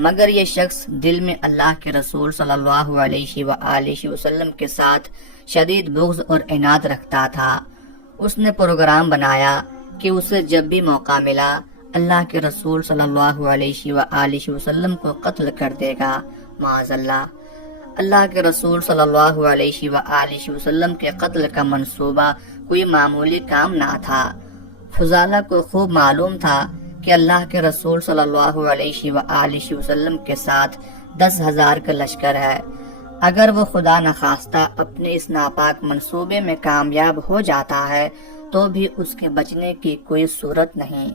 مگر یہ شخص دل میں اللہ کے رسول صلی اللہ علیہ وآلہ وسلم کے ساتھ شدید بغض اور عناد رکھتا تھا۔ اس نے پروگرام بنایا کہ اسے جب بھی موقع ملا اللہ کے رسول صلی اللہ علیہ وآلہ وسلم کو قتل کر دے گا، معاذ اللہ۔ اللہ کے رسول صلی اللہ علیہ وآلہ وسلم کے قتل کا منصوبہ کوئی معمولی کام نہ تھا۔ فضالہ کو خوب معلوم تھا کہ اللہ کے رسول صلی اللہ علیہ وآلہ وسلم کے ساتھ 10,000 کا لشکر ہے۔ اگر وہ خدا نخواستہ اپنے اس ناپاک منصوبے میں کامیاب ہو جاتا ہے تو بھی اس کے بچنے کی کوئی صورت نہیں،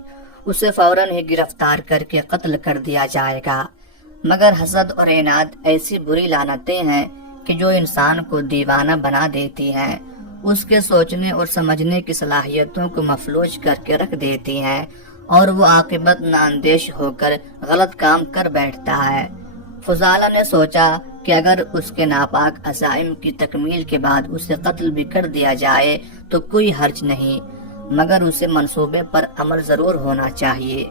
اسے فوراً ہی گرفتار کر کے قتل کر دیا جائے گا۔ مگر حسد اور عناد ایسی بری لعنتیں ہیں کہ جو انسان کو دیوانہ بنا دیتی ہیں، اس کے سوچنے اور سمجھنے کی صلاحیتوں کو مفلوج کر کے رکھ دیتی ہیں اور وہ عاقبت نااندیش ہو کر غلط کام کر بیٹھتا ہے۔ فضالہ نے سوچا کہ اگر اس کے ناپاک عزائم کی تکمیل کے بعد اسے قتل بھی کر دیا جائے تو کوئی حرج نہیں، مگر اسے منصوبے پر عمل ضرور ہونا چاہیے۔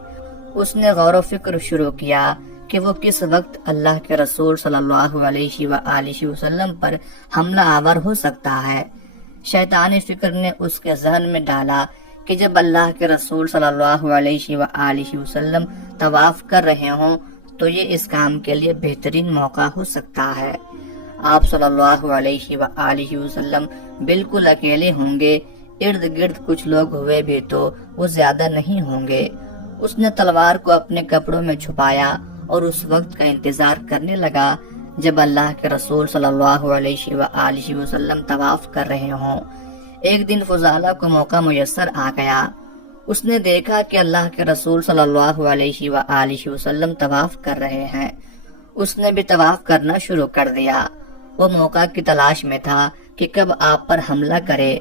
اس نے غور و فکر شروع کیا کہ وہ کس وقت اللہ کے رسول صلی اللہ علیہ وآلہ وسلم پر حملہ آور ہو سکتا ہے۔ شیطانی فکر نے اس کے ذہن میں ڈالا کہ جب اللہ کے رسول صلی اللہ علیہ وآلہ وسلم طواف کر رہے ہوں تو یہ اس کام کے لیے بہترین موقع ہو سکتا ہے۔ آپ صلی اللہ علیہ وآلہ وسلم بالکل اکیلے ہوں گے، ارد گرد کچھ لوگ ہوئے بھی تو وہ زیادہ نہیں ہوں گے۔ اس نے تلوار کو اپنے کپڑوں میں چھپایا اور اس وقت کا انتظار کرنے لگا جب اللہ کے رسول صلی اللہ علیہ وآلہ وسلم طواف کر رہے ہوں۔ ایک دن فضالہ کو موقع میسر آ گیا۔ اس نے دیکھا کہ اللہ کے رسول صلی اللہ علیہ وآلہ وسلم طواف کر رہے ہیں۔ اس نے بھی طواف کرنا شروع کر دیا۔ وہ موقع کی تلاش میں تھا کہ کب آپ پر حملہ کرے۔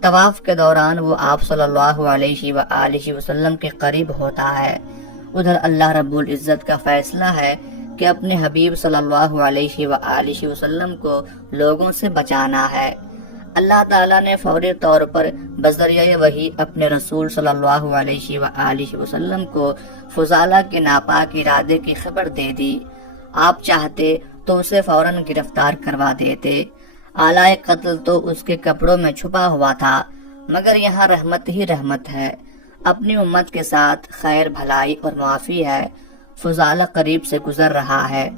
طواف کے دوران وہ آپ صلی اللہ علیہ وآلہ وسلم کے قریب ہوتا ہے۔ ادھر اللہ رب العزت کا فیصلہ ہے کہ اپنے حبیب صلی اللہ علیہ وآلہ وسلم کو لوگوں سے بچانا ہے۔ اللہ تعالیٰ نے فوری طور پر بذریعہ وحی اپنے رسول صلی اللہ علیہ وآلہ وسلم کو فضالہ کے ناپاک ارادے کی خبر دے دی۔ آپ چاہتے تو اسے فوراً گرفتار کروا دیتے۔ آلہ قتل تو اس کے کپڑوں میں چھپا ہوا تھا، مگر یہاں رحمت ہی رحمت ہے، اپنی امت کے ساتھ خیر بھلائی اور معافی ہے۔ فضالہ قریب سے گزر رہا ہے۔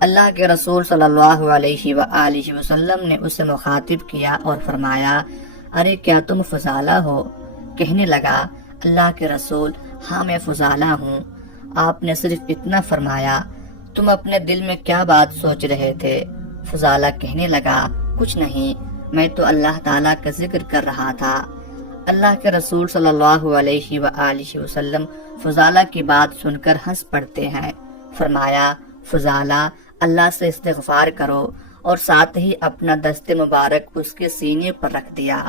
اللہ کے رسول صلی اللہ علیہ وآلہ وسلم نے اسے مخاطب کیا اور فرمایا، ارے کیا تم فضالہ ہو؟ کہنے لگا، اللہ کے رسول، ہاں میں فضالہ ہوں۔ آپ نے صرف اتنا فرمایا، تم اپنے دل میں کیا بات سوچ رہے تھے؟ فضالہ کہنے لگا، کچھ نہیں، میں تو اللہ تعالیٰ کا ذکر کر رہا تھا۔ اللہ کے رسول صلی اللہ علیہ وآلہ وسلم فضالہ کی بات سن کر ہنس پڑتے ہیں۔ فرمایا، فضالہ، اللہ سے استغفار کرو، اور ساتھ ہی اپنا دست مبارک اس کے سینے پر رکھ دیا۔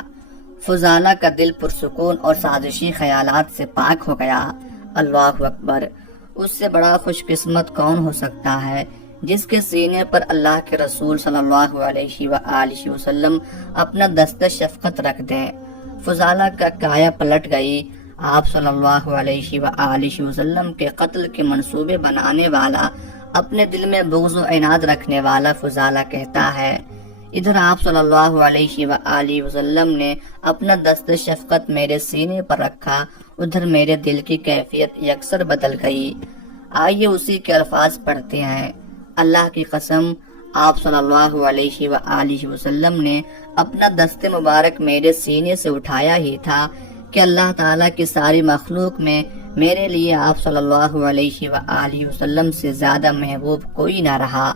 فضالہ کا دل پرسکون اور سازشی خیالات سے پاک ہو گیا۔ اللہ اکبر! اس سے بڑا خوش قسمت کون ہو سکتا ہے جس کے سینے پر اللہ کے رسول صلی اللہ علیہ وآلہ وسلم اپنا دست شفقت رکھ دیں۔ فضالہ کا کایا پلٹ گئی۔ آپ صلی اللہ علیہ وآلہ وسلم کے قتل کے منصوبے بنانے والا، اپنے دل میں بغض و عناد رکھنے والا فضالہ کہتا ہے، ادھر آپ صلی اللہ علیہ وآلہ وسلم نے اپنا دست شفقت میرے سینے پر رکھا، ادھر میرے دل کی کیفیت یکسر بدل گئی۔ آئیے اسی کے الفاظ پڑھتے ہیں۔ اللہ کی قسم، آپ صلی اللہ علیہ وآلہ وسلم نے اپنا دست مبارک میرے سینے سے اٹھایا ہی تھا کہ اللہ تعالیٰ کی ساری مخلوق میں میرے لیے آپ صلی اللہ علیہ وآلہ وسلم سے زیادہ محبوب کوئی نہ رہا۔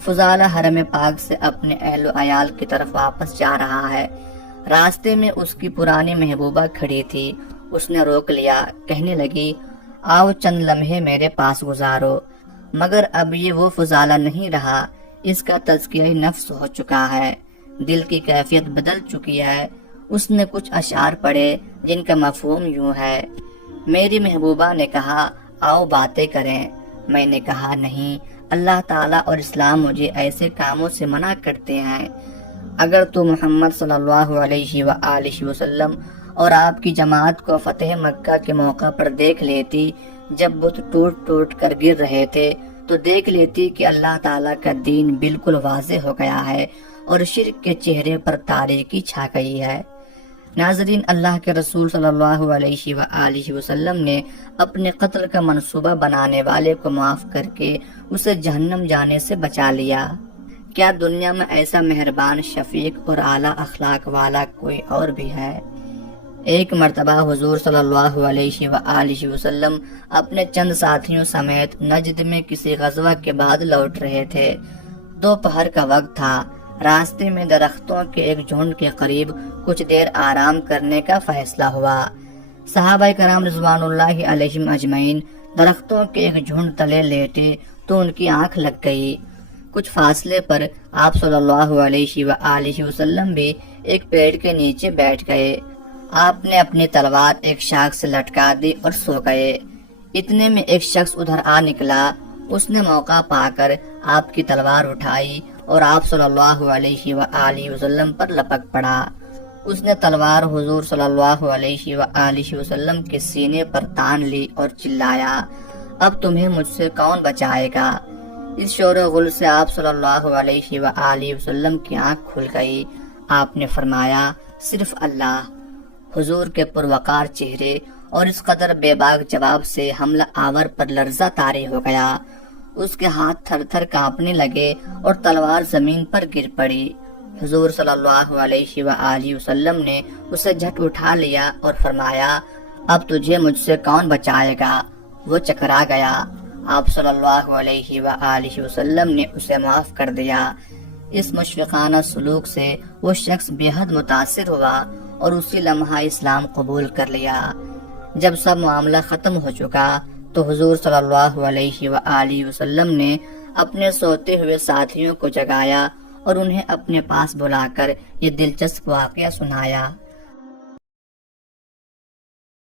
فضالہ حرم پاک سے اپنے اہل و عیال کی طرف واپس جا رہا ہے۔ راستے میں اس کی پرانی محبوبہ کھڑی تھی۔ اس نے روک لیا، کہنے لگی، آؤ چند لمحے میرے پاس گزارو۔ مگر اب یہ وہ فضالہ نہیں رہا، اس کا تزکیہ نفس ہو چکا ہے، دل کی کیفیت بدل چکی ہے۔ اس نے کچھ اشعار پڑھے جن کا مفہوم یوں ہے، میری محبوبہ نے کہا آؤ باتیں کریں، میں نے کہا نہیں، اللہ تعالیٰ اور اسلام مجھے ایسے کاموں سے منع کرتے ہیں۔ اگر تو محمد صلی اللہ علیہ وآلہ وسلم اور آپ کی جماعت کو فتح مکہ کے موقع پر دیکھ لیتی جب بت ٹوٹ ٹوٹ کر گر رہے تھے تو دیکھ لیتی کہ اللہ تعالیٰ کا دین بالکل واضح ہو گیا ہے اور شرک کے چہرے پر تاریکی چھا گئی ہے۔ ناظرین، اللہ کے رسول صلی اللہ علیہ وآلہ وسلم نے اپنے قتل کا منصوبہ بنانے والے کو معاف کر کے اسے جہنم جانے سے بچا لیا۔ کیا دنیا میں ایسا مہربان، شفیق اور اعلیٰ اخلاق والا کوئی اور بھی ہے؟ ایک مرتبہ حضور صلی اللہ علیہ وآلہ وسلم اپنے چند ساتھیوں سمیت نجد میں کسی غزوہ کے بعد لوٹ رہے تھے۔ دوپہر کا وقت تھا۔ راستے میں درختوں کے ایک جھنڈ کے قریب کچھ دیر آرام کرنے کا فیصلہ ہوا۔ صحابہ کرام رضوان اللہ علیہم اجمعین درختوں کے ایک جھنڈ تلے لیٹے تو ان کی آنکھ لگ گئی۔ کچھ فاصلے پر آپ صلی اللہ علیہ وآلہ وسلم بھی ایک پیڑ کے نیچے بیٹھ گئے۔ آپ نے اپنی تلوار ایک شاخ سے لٹکا دی اور سو گئے۔ اتنے میں ایک شخص ادھر آ نکلا۔ اس نے موقع پا کر آپ کی تلوار اٹھائی اور آپ صلی اللہ علیہ وآلہ وسلم پر لپک پڑا۔ اس نے تلوار حضور صلی اللہ علیہ وآلہ وسلم کے سینے پر تان لی اور چلایا، اب تمہیں مجھ سے کون بچائے گا؟ اس شور و غل سے آپ صلی اللہ علیہ وآلہ وسلم کی آنکھ کھل گئی۔ آپ نے فرمایا، صرف اللہ۔ حضور کے پروقار چہرے اور اس قدر بے باک جواب سے حملہ آور پر لرزہ طاری ہو گیا۔ اس کے ہاتھ تھر تھر کانپنے لگے اور تلوار زمین پر گر پڑی۔ حضور صلی اللہ علیہ وآلہ وسلم نے اسے جھٹ اٹھا لیا اور فرمایا، اب تجھے مجھ سے کون بچائے گا؟ وہ چکرا گیا۔ آپ صلی اللہ علیہ وآلہ وسلم نے اسے معاف کر دیا۔ اس مشفقانہ سلوک سے وہ شخص بے حد متاثر ہوا اور اسی لمحہ اسلام قبول کر لیا۔ جب سب معاملہ ختم ہو چکا تو حضور صلی اللہ علیہ وآلہ وسلم نے اپنے سوتے ہوئے ساتھیوں کو جگایا اور انہیں اپنے پاس بلا کر یہ دلچسپ واقعہ سنایا۔